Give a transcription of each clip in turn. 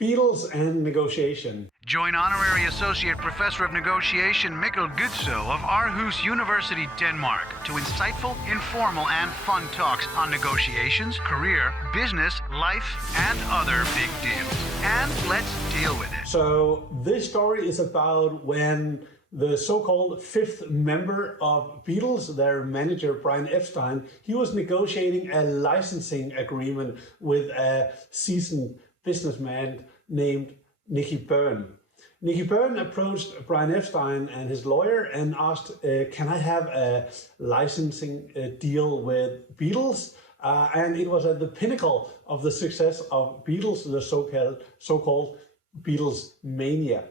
Beatles and Negotiation. Join Honorary Associate Professor of Negotiation Mikkel Gudsøe of Aarhus University, Denmark, to insightful, informal, and fun talks on negotiations, career, business, life, and other big deals. And let's deal with it. So this story is about when the so-called fifth member of Beatles, their manager Brian Epstein, he was negotiating a licensing agreement with a seasoned businessman named Nicky Byrne. Nicky Byrne approached Brian Epstein and his lawyer and asked, can I have a licensing deal with Beatles? And it was at the pinnacle of the success of Beatles, the so-called Beatles mania.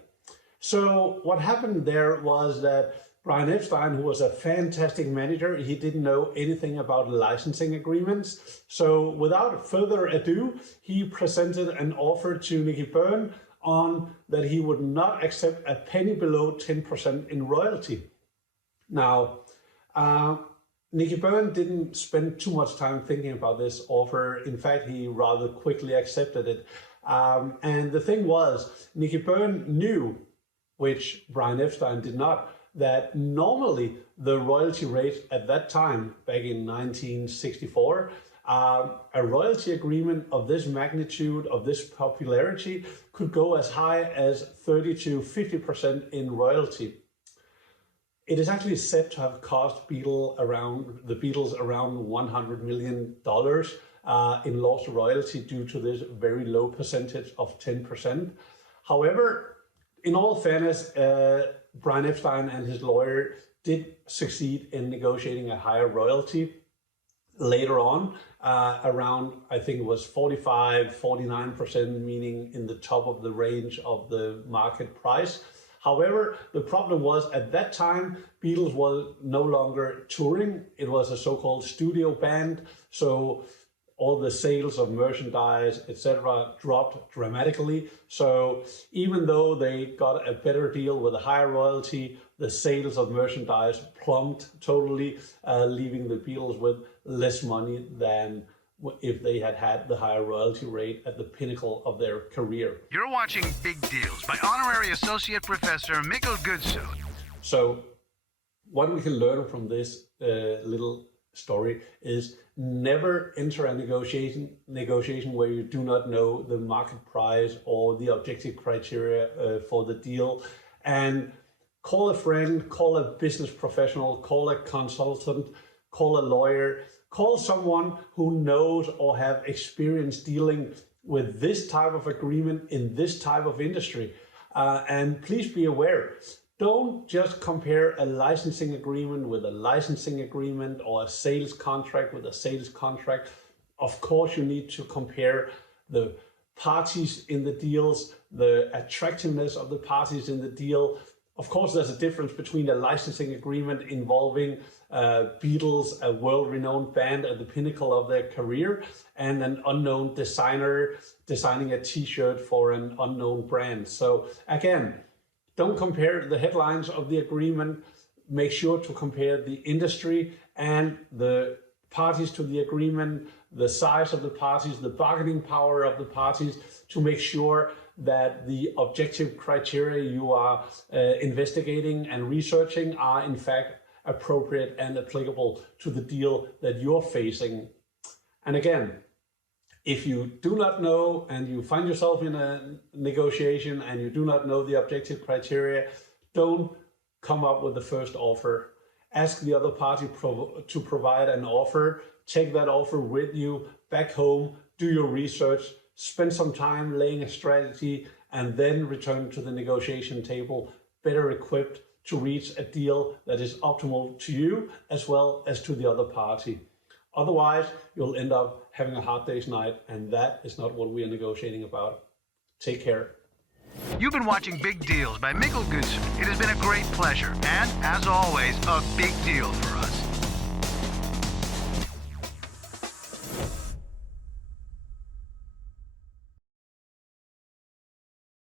So what happened there was that Brian Epstein, who was a fantastic manager, he didn't know anything about licensing agreements. So without further ado, he presented an offer to Nicky Byrne on that he would not accept a penny below 10% in royalty. Now, Nicky Byrne didn't spend too much time thinking about this offer. In fact, he rather quickly accepted it. And the thing was, Nicky Byrne knew, which Brian Epstein did not, that normally the royalty rate at that time, back in 1964, a royalty agreement of this magnitude, of this popularity, could go as high as 30 to 50% in royalty. It is actually said to have cost the Beatles around $100 million in lost royalty due to this very low percentage of 10%. However, in all fairness, Brian Epstein and his lawyer did succeed in negotiating a higher royalty later on, around, I think it was 45, 49%, meaning in the top of the range of the market price. However, the problem was at that time, Beatles was no longer touring. It was a so-called studio band. So all the sales of merchandise, etc., dropped dramatically. So even though they got a better deal with a higher royalty, the sales of merchandise plumped totally, leaving the Beatles with less money than if they had had the higher royalty rate at the pinnacle of their career. You're watching Big Deals by Honorary Associate Professor Mikkel Gudsøe. So what we can learn from this little story is never enter a negotiation where you do not know the market price or the objective criteria for the deal. And call a friend, call a business professional, call a consultant, call a lawyer, call someone who knows or have experience dealing with this type of agreement in this type of industry. And please be aware, don't just compare a licensing agreement with a licensing agreement or a sales contract with a sales contract. Of course, you need to compare the parties in the deals, the attractiveness of the parties in the deal. Of course, there's a difference between a licensing agreement involving Beatles, a world-renowned band at the pinnacle of their career, and an unknown designer designing a t-shirt for an unknown brand. So again, don't compare the headlines of the agreement. Make sure to compare the industry and the parties to the agreement, the size of the parties, the bargaining power of the parties, to make sure that the objective criteria you are investigating and researching are in fact appropriate and applicable to the deal that you're facing. And again, if you do not know and you find yourself in a negotiation and you do not know the objective criteria, don't come up with the first offer. Ask the other party to provide an offer. Take that offer with you back home, do your research, spend some time laying a strategy, and then return to the negotiation table better equipped to reach a deal that is optimal to you as well as to the other party. Otherwise, you'll end up having a hard day's night, and that is not what we are negotiating about. Take care. You've been watching Big Deals by Mikkel Gudsøe. It has been a great pleasure and, as always, a big deal for us.